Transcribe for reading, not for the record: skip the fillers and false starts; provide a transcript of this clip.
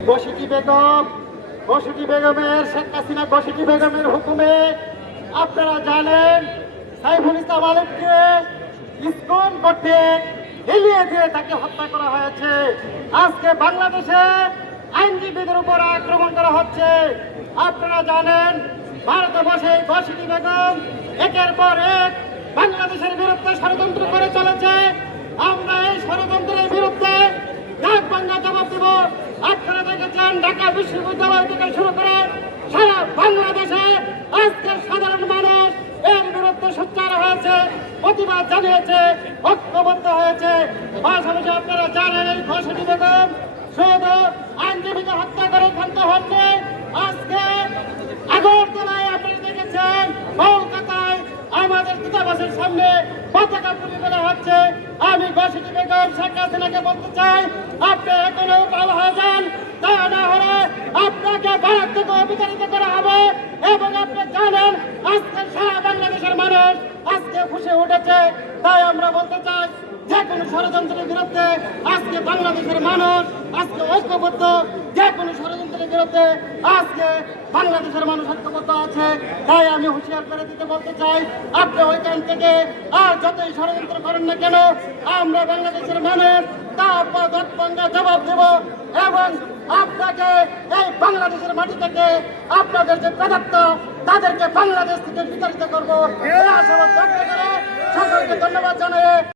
বশিটি বেগম, বশিটি বেগমের শেখ হাসিনা বশিটি বেগমের হুকুমে আপনারা জানেন সাইফুল ইসলাম আলমকে ইসকন করতে হেলিয়ে দিয়ে তাকে হত্যা করা হয়েছে। আজকে বাংলাদেশে আইনজীবীদের উপর আক্রমণ করা হচ্ছে। আপনারা জানেন ভারতবর্ষে বশিটি বেগম একের পর এক বাংলাদেশের বিরুদ্ধে ষড়যন্ত্র করে চলেছে। আমরা এই ষড়যন্ত্রের বিরুদ্ধে ডাক বাংলা জবাব দেব। আপনারা দেখেছেন ঢাকা বিশ্ববিদ্যালয় থেকে শুরু করে সারা বাংলাদেশে আজকে সাধারণ মানুষ এর বিরুদ্ধে সোচ্চার হয়েছে, প্রতিবাদ জানিয়েছে, ঐক্যবদ্ধ হয়েছে। পাশাপাশি আপনারা জানেন এই বশিটি বেগম শুধু আইনজীবীকে হত্যা করে ক্ষান্ত হচ্ছে। আজকে আগরতলায় আপনারা দেখেছেন, কলকাতায় আমাদের দূতাবাসের সামনে পতাকা তুলে ফেলা হচ্ছে। আমি বশিটি বেগম শেখ হাসিনাকে বলতে চাই, আপনি এখনো উপাল হয়ে যান, তা না হলে আপনাকে ভারত থেকে বিতাড়িত করা হবে। এবং আপনি জানেন আজকে সারা বাংলাদেশের মানুষ আজকে ফুসে উঠেছে। তাই আমরা বলতে চাই যে কোনো ষড়যন্ত্রের বিরুদ্ধে আজকে বাংলাদেশের মানুষ আজকে ঐক্যবদ্ধ। যে কোনো ষড়যন্ত্রের বিরুদ্ধে আজকে বাংলাদেশের মানুষ ঐক্যবদ্ধ আছে। তাই আমি হুঁশিয়ার করে দিতে বলতে চাই, আপনি ওইখান থেকে আর যতই ষড়যন্ত্র করেন না কেন, আমরা বাংলাদেশের মানুষ তা বাংলা জবাব দেব। এবং আপনাকে এই বাংলাদেশের মাটি থেকে আপনাদের যে প্রেতাত্ম তাদেরকে বাংলাদেশ থেকে বিতাড়িত করবো। সকলকে ধন্যবাদ জানাই।